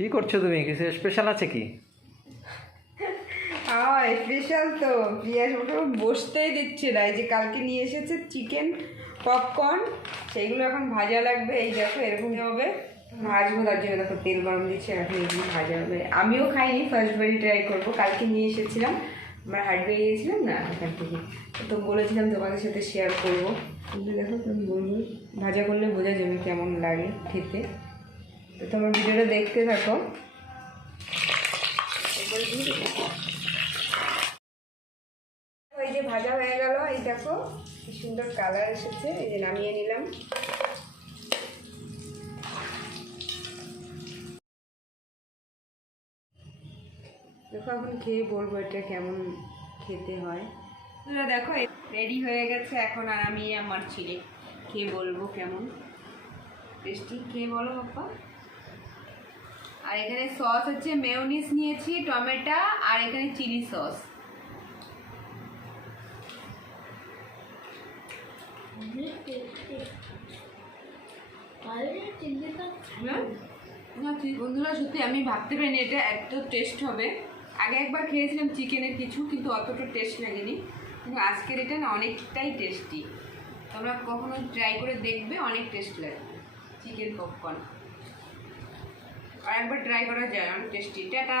কি করছো তুমি? কিছু স্পেশাল আছে কি? হ্যাঁ স্পেশাল তো। প্রিয়াস ওটা বসতেই দিচ্ছে না। এই যে কালকে নিয়ে এসেছে চিকেন পপকর্ন, সেইগুলো এখন ভাজা লাগবে। এই দেখো এরকম হবে, ভাজবো। তার জন্য দেখো তেল গরম দিচ্ছে, এখন এগুলো ভাজা হবে। আমিও খাইনি, ফার্স্ট বারই ট্রাই করবো। কালকে নিয়ে এসেছিলাম, আমরা হাটবে গিয়েছিলাম না ওখান থেকে, তো বলেছিলাম তোমাদের সাথে শেয়ার করবো। কিন্তু দেখো তুমি বলবো, ভাজা করলে বোঝা যাবে কেমন লাগে খেতে। তো তোমার ভিডিওটা দেখতে থাকো। এই যে ভাজা হয়ে গেল, এই দেখো কি সুন্দর কালার এসেছে। এই যে নামিয়ে নিলাম। দেখো এখন খেয়ে বলবো এটা কেমন খেতে হয়। দেখো রেডি হয়ে গেছে এখন, আর আমি আমার ছেলে খেয়ে বলবো কেমন টেস্টি। খেয়ে বলো বাপ্পা। আর এখানে সস হচ্ছে মেয়োনিজ নিয়েছি, টমেটো, আর এখানে চিলি সস। বন্ধুরা সত্যি আমি ভাবতে পারিনি এটা এত টেস্ট হবে। আগে একবার খেয়েছিলাম চিকেনের কিছু, কিন্তু অতটা টেস্ট লাগেনি। কিন্তু আজকের এটা না অনেকটাই টেস্টি। তোমরা কখনো ট্রাই করে দেখবে, অনেক টেস্ট লাগে চিকেন পপকর্ন। আর একবার ট্রাই করা যায়, অনেক টেস্টি। টাটা।